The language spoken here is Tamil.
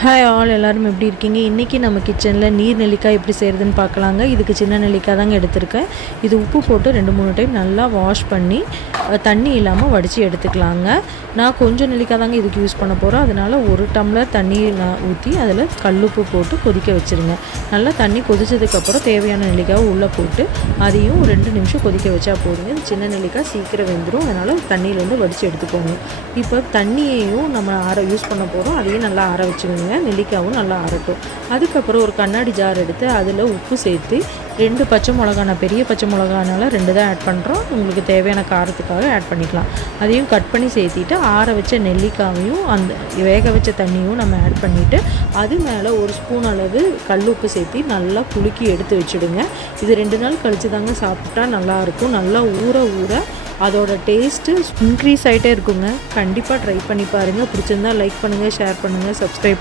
ஹாய் ஆல், எல்லோரும் எப்படி இருக்கீங்க? இன்றைக்கி நம்ம கிச்சனில் நீர் நெல்லிக்காய் எப்படி செய்கிறதுன்னு பார்க்கலாங்க. இதுக்கு சின்ன நெல்லிக்காய் தாங்க எடுத்திருக்கேன். இது உப்பு போட்டு 2-3 டைம் நல்லா வாஷ் பண்ணி தண்ணி இல்லாமல் வடித்து எடுத்துக்கலாங்க. நான் கொஞ்சம் நெல்லிக்காய் தாங்க இதுக்கு யூஸ் பண்ண போகிறோம். அதனால் 1 டம்ளர் தண்ணி ஊற்றி அதில் கல்லுப்பு போட்டு கொதிக்க வச்சுருங்க. நல்லா தண்ணி கொதிச்சதுக்கப்புறம் தேவையான நெல்லிக்காவை உள்ளே போட்டு அதையும் 2 நிமிஷம் கொதிக்க வச்சா போதுங்க. இது சின்ன நெல்லிக்காய் சீக்கிரம் வெந்துடும். அதனால் தண்ணியிலேருந்து வடித்து எடுத்துக்கோங்க. இப்போ தண்ணியையும் நம்ம யூஸ் பண்ண போகிறோம். அதையும் நல்லா ஆற வச்சுக்கோங்க. நெல்லிக்காவும் நல்லா ஆறட்டும். அதுக்கப்புறம் ஒரு கண்ணாடி ஜார் எடுத்து அதில் உப்பு சேர்த்து 2 பச்சை மிளகா, நான் பெரிய பச்சை மிளகானால 2 தான் ஆட் பண்ணுறோம். உங்களுக்கு தேவையான காரத்துக்காக ஆட் பண்ணிக்கலாம். அதையும் கட் பண்ணி சேர்த்திட்டு ஆற வச்ச நெல்லிக்காவையும் அந்த வேக வச்ச தண்ணியும் நம்ம ஆட் பண்ணிவிட்டு அது மேலே 1 ஸ்பூன் அளவு கல்லுப்பு சேர்த்து நல்லா குலுக்கி எடுத்து வச்சுடுங்க. இது 2 நாள் கழித்து தாங்க சாப்பிட்டா நல்லாயிருக்கும். நல்லா ஊற அதோட டேஸ்ட்டு இன்க்ரீஸ் ஆகிட்டே இருக்குங்க. கண்டிப்பாக ட்ரை பண்ணி பாருங்கள். பிடிச்சிருந்தா லைக் பண்ணுங்கள், ஷேர் பண்ணுங்கள், சப்ஸ்கிரைப் பண்ணுங்கள்.